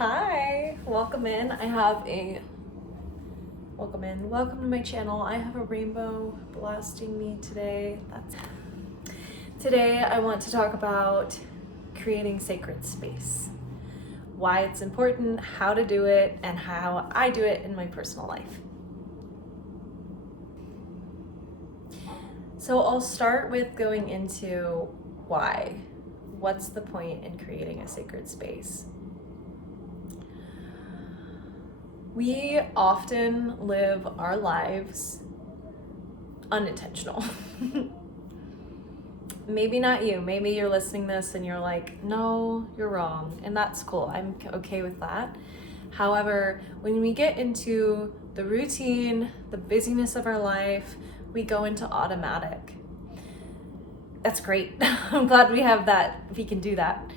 Hi, welcome in. Welcome to my channel. I have a rainbow blasting me today. Today I want to talk about creating sacred space. Why it's important, how to do it, and how I do it in my personal life. So I'll start with going into why. What's the point in creating a sacred space? We often live our lives unintentional. Maybe not you. Maybe you're listening to this and you're like, no, you're wrong. And that's cool. I'm okay with that. However, when we get into the routine, the busyness of our life, we go into automatic. That's great. I'm glad we have that. We can do that.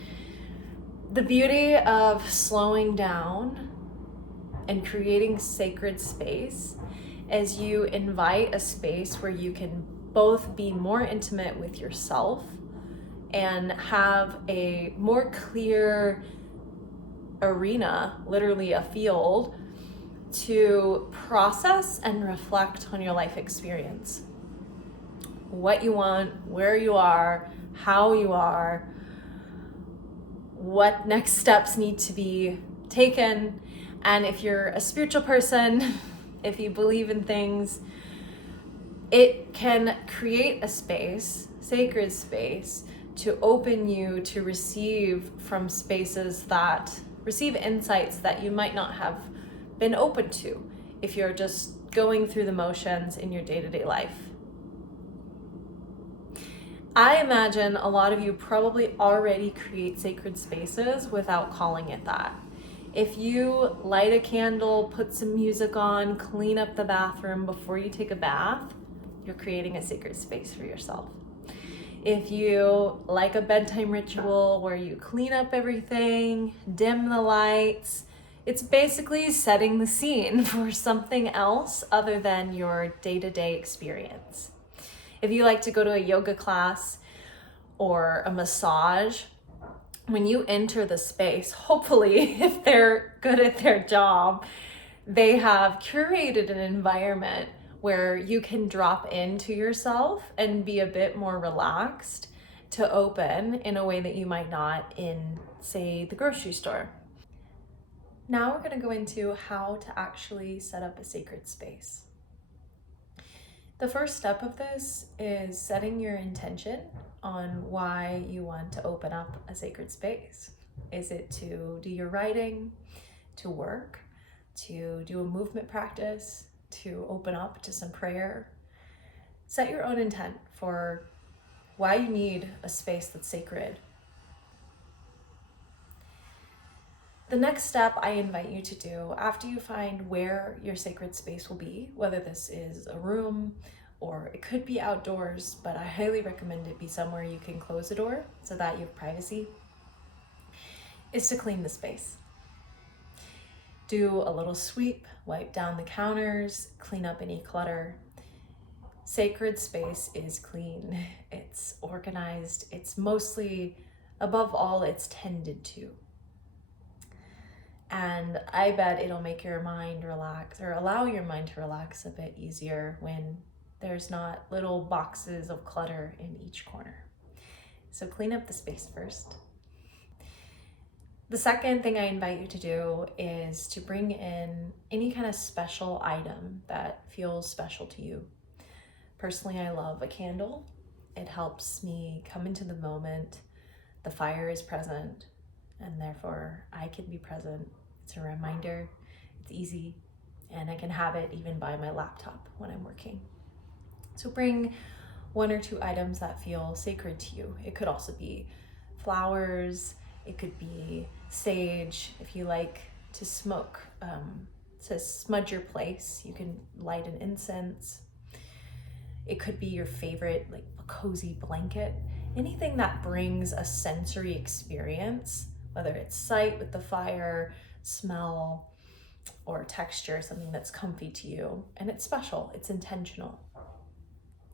The beauty of slowing down and creating sacred space is you invite a space where you can both be more intimate with yourself and have a more clear arena, literally a field, to process and reflect on your life experience. What you want, where you are, how you are, what next steps need to be taken. And if you're a spiritual person, if you believe in things, it can create a space, sacred space, to open you to receive from spaces that receive insights that you might not have been open to if you're just going through the motions in your day-to-day life. I imagine a lot of you probably already create sacred spaces without calling it that. If you light a candle, put some music on, clean up the bathroom before you take a bath, you're creating a sacred space for yourself. If you like a bedtime ritual where you clean up everything, dim the lights, it's basically setting the scene for something else other than your day-to-day experience. If you like to go to a yoga class or a massage, when you enter the space, hopefully, if they're good at their job, they have curated an environment where you can drop into yourself and be a bit more relaxed to open in a way that you might not in, say, the grocery store. Now we're going to go into how to actually set up a sacred space. The first step of this is setting your intention on why you want to open up a sacred space. Is it to do your writing, to work, to do a movement practice, to open up to some prayer? Set your own intent for why you need a space that's sacred. The next step I invite you to do after you find where your sacred space will be, whether this is a room or it could be outdoors, but I highly recommend it be somewhere you can close the door so that you have privacy, is to clean the space. Do a little sweep, wipe down the counters, clean up any clutter. Sacred space is clean, it's organized, it's mostly, above all, it's tended to. And I bet it'll make your mind relax or allow your mind to relax a bit easier when there's not little boxes of clutter in each corner. So clean up the space first. The second thing I invite you to do is to bring in any kind of special item that feels special to you. Personally, I love a candle. It helps me come into the moment. The fire is present, and therefore I can be present. It's a reminder, it's easy, and I can have it even by my laptop when I'm working. So bring one or two items that feel sacred to you. It could also be flowers, it could be sage. If you like to smoke, to smudge your place, you can light an incense. It could be your favorite, like a cozy blanket. Anything that brings a sensory experience, whether it's sight with the fire, smell, or texture, something that's comfy to you. And it's special, it's intentional.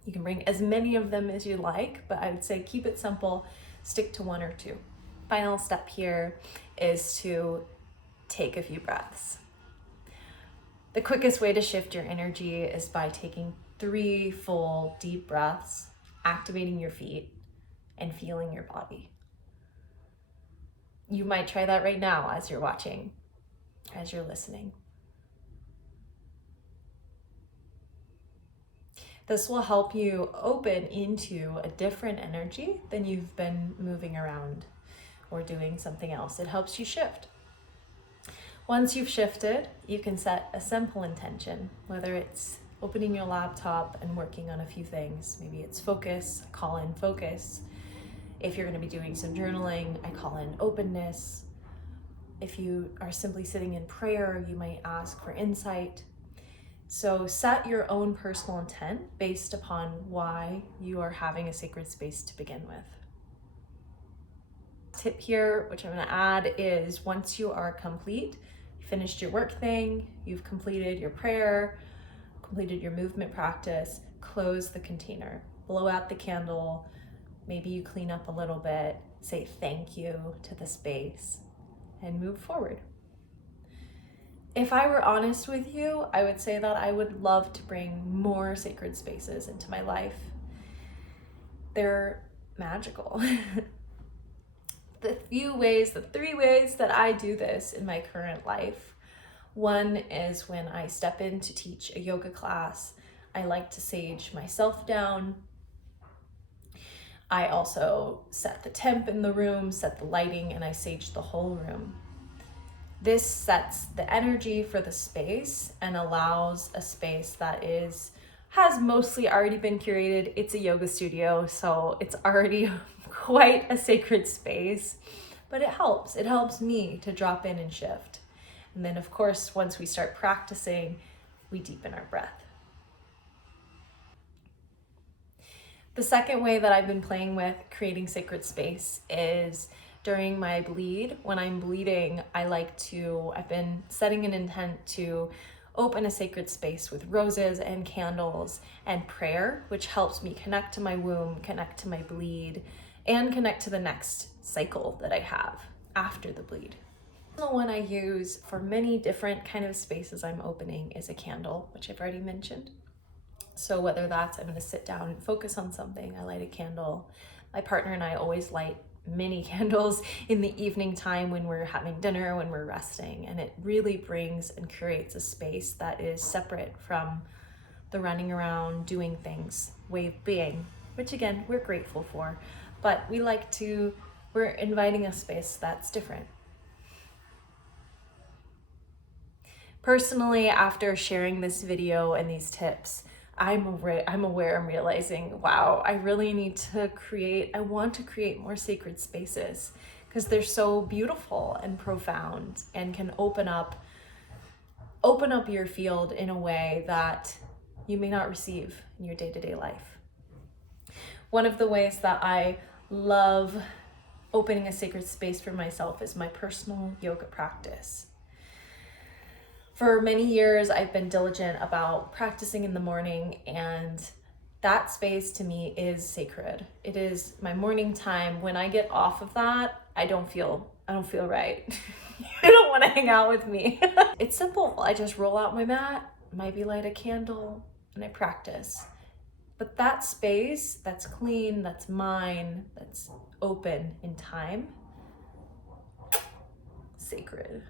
You can bring as many of them as you like, but I would say keep it simple, stick to one or two. Final step here is to take a few breaths. The quickest way to shift your energy is by taking 3 full deep breaths, activating your feet, and feeling your body. You might try that right now as you're watching, as you're listening. This will help you open into a different energy than you've been moving around or doing something else. It helps you shift. Once you've shifted, you can set a simple intention, whether it's opening your laptop and working on a few things. Maybe it's focus, I call in focus. If you're going to be doing some journaling, I call in openness. If you are simply sitting in prayer, you might ask for insight. So set your own personal intent based upon why you are having a sacred space to begin with. Tip here, which I'm going to add, is once you are complete, finished your work thing, you've completed your prayer, completed your movement practice, close the container, blow out the candle, maybe you clean up a little bit, say thank you to the space, and move forward. If I were honest with you, I would say that I would love to bring more sacred spaces into my life. They're magical. The 3 ways that I do this in my current life. One is when I step in to teach a yoga class, I like to sage myself down. I also set the temp in the room, set the lighting, and I sage the whole room. This sets the energy for the space and allows a space that has mostly already been curated. It's a yoga studio, so it's already quite a sacred space, but it helps me to drop in and shift. And then of course, once we start practicing, we deepen our breath. The second way that I've been playing with creating sacred space is during my bleed. When I'm bleeding, I've been setting an intent to open a sacred space with roses and candles and prayer, which helps me connect to my womb, connect to my bleed, and connect to the next cycle that I have after the bleed. The one I use for many different kind of spaces I'm opening is a candle, which I've already mentioned. So whether that's I'm going to sit down and focus on something, I light a candle. My partner and I always light mini candles in the evening time when we're having dinner, when we're resting, and it really brings and creates a space that is separate from the running around, doing things way of being, which again, we're grateful for, but we're inviting a space that's different. Personally, after sharing this video and these tips, I'm realizing, wow, I really I want to create more sacred spaces because they're so beautiful and profound and can open up your field in a way that you may not receive in your day-to-day life. One of the ways that I love opening a sacred space for myself is my personal yoga practice. For many years, I've been diligent about practicing in the morning, and that space to me is sacred. It is my morning time. When I get off of that, I don't feel right. I don't want to hang out with me. It's simple. I just roll out my mat, maybe light a candle, and I practice. But that space, that's clean, that's mine, that's open in time, sacred.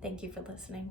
Thank you for listening.